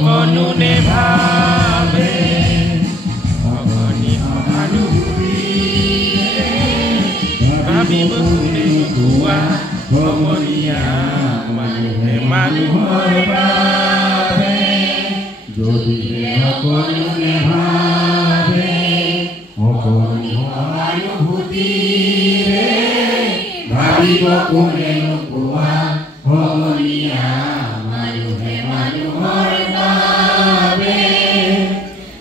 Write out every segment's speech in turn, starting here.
অকণো নেভাবে অগণি সহানুভূতিৰে ভাবিব কোনে নোকোৱা সমনীয়া মানুহে মানুহৰ বাবে যদিহে অকণো নেভাবে অগণি সহানুভূতিৰে ভাবিব কোনে নোকোৱা সমনীয়া মানুহে মানুহৰ বাবে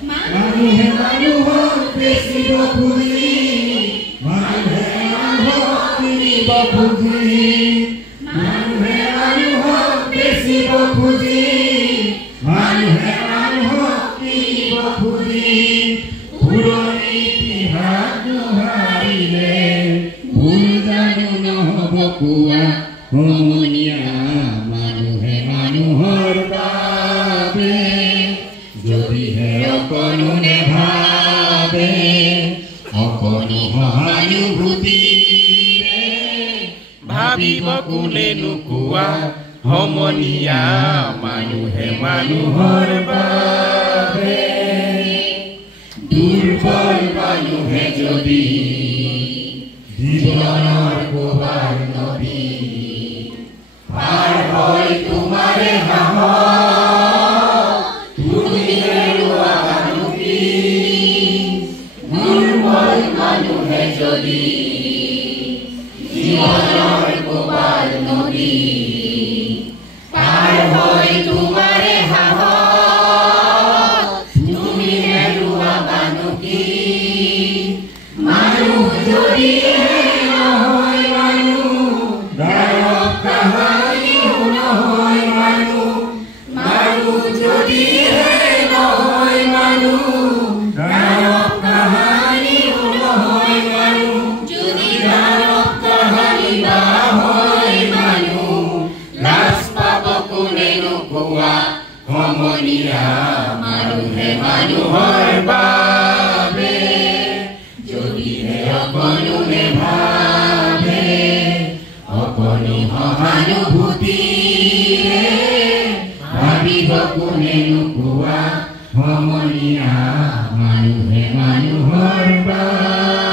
মানুহে মানুহক বেচিব খুজি মানুহে মানুহক কিনিব খুজি মানুহে মানুহক বেচিব খুজি মানুহে মানুহক কিনিব খুজি পুৰণি ইতিহাস দোহাৰিলে ভুল জানো নহ'ব কোৱা সমনীয়া মানুহে মানুহৰ বাবে যদিহে অকণো নেভাবে অকণো সহানুভূতিৰে ভাবিব কোনে নোকোৱা সমনীয়া মানুহে মানুহৰ বাবে দুৰ্বল মানুহে যদি জীৱনৰ কোবাৰ নদী পাৰ হয় তোমাৰে সাহস তুমি হেৰুৱা মানুহ দুৰ্বল মানুহে যদি জীৱনৰ কোবাৰ নদী পাৰ হয় তোমাৰে সাহস তুমি হেৰুৱা মানুহ মানুহ যদি নহয় মানুহ গায়ক কাহানিও নহয় মানুহ মানুহ যদি নহয় মানুহ গায়ক কাহানিও নহয় মানুহ যদি গায়ক কাহানি বা হয় মানুহ লাজ পাব কোনে নোকোৱা সমনীয়া মানুহে মানুহৰ বাবে যদিহে অকণো নেভাবে অকণো সহানুভূতিৰে ভাবিব কোনে নোকোৱা সমনীয়া মানুহে মানুহৰ বাবে